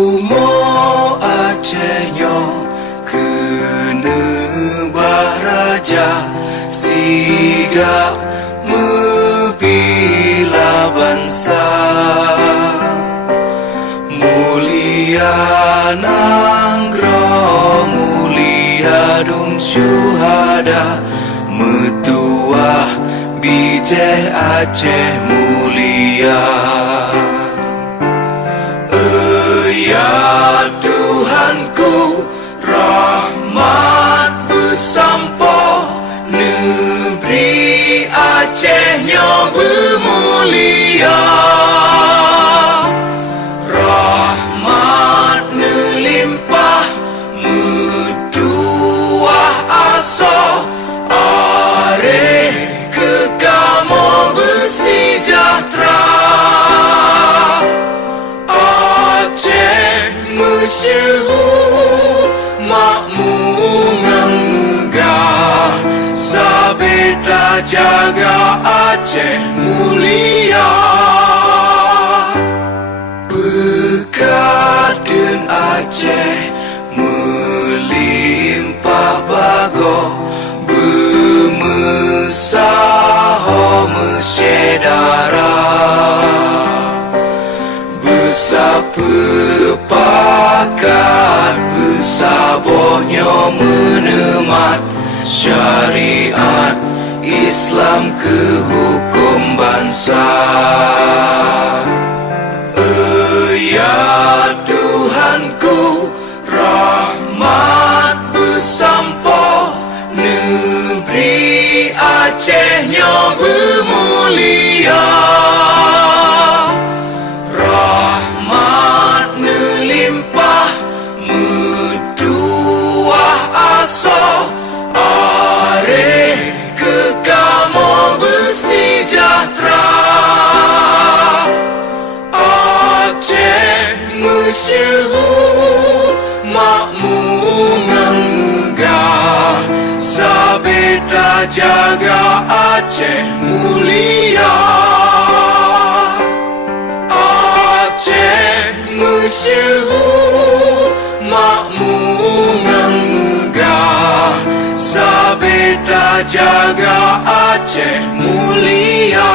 Umo Acehnya kena baraja siga mebila bangsa mulia nanggro mulia dum syuhada metuah bijeh Aceh mulia. Ya Tuhanku, rahmat bersampo negeri Acehnya bermulia. Rahmat nelimpah meduah aso are kekamo bersejahtera. Masyhur makmur ngang megah sabeda jaga Aceh mulia. Bekaden Aceh melimpah bago bermesaho mesyedara besapepakat besabohnya menemat syariat Islam ke hukum bangsa. Ya Tuhanku, rahmat bersampo negeri Acehnya bermulia. Rahmat nelimpah meduah aso are kekamo bersejahtera. Aceh masyhur makmur ngang megah sabeda jaga Aceh mulia. Aceh masyhur makmur ngang megah sabeda jaga Aceh mulia.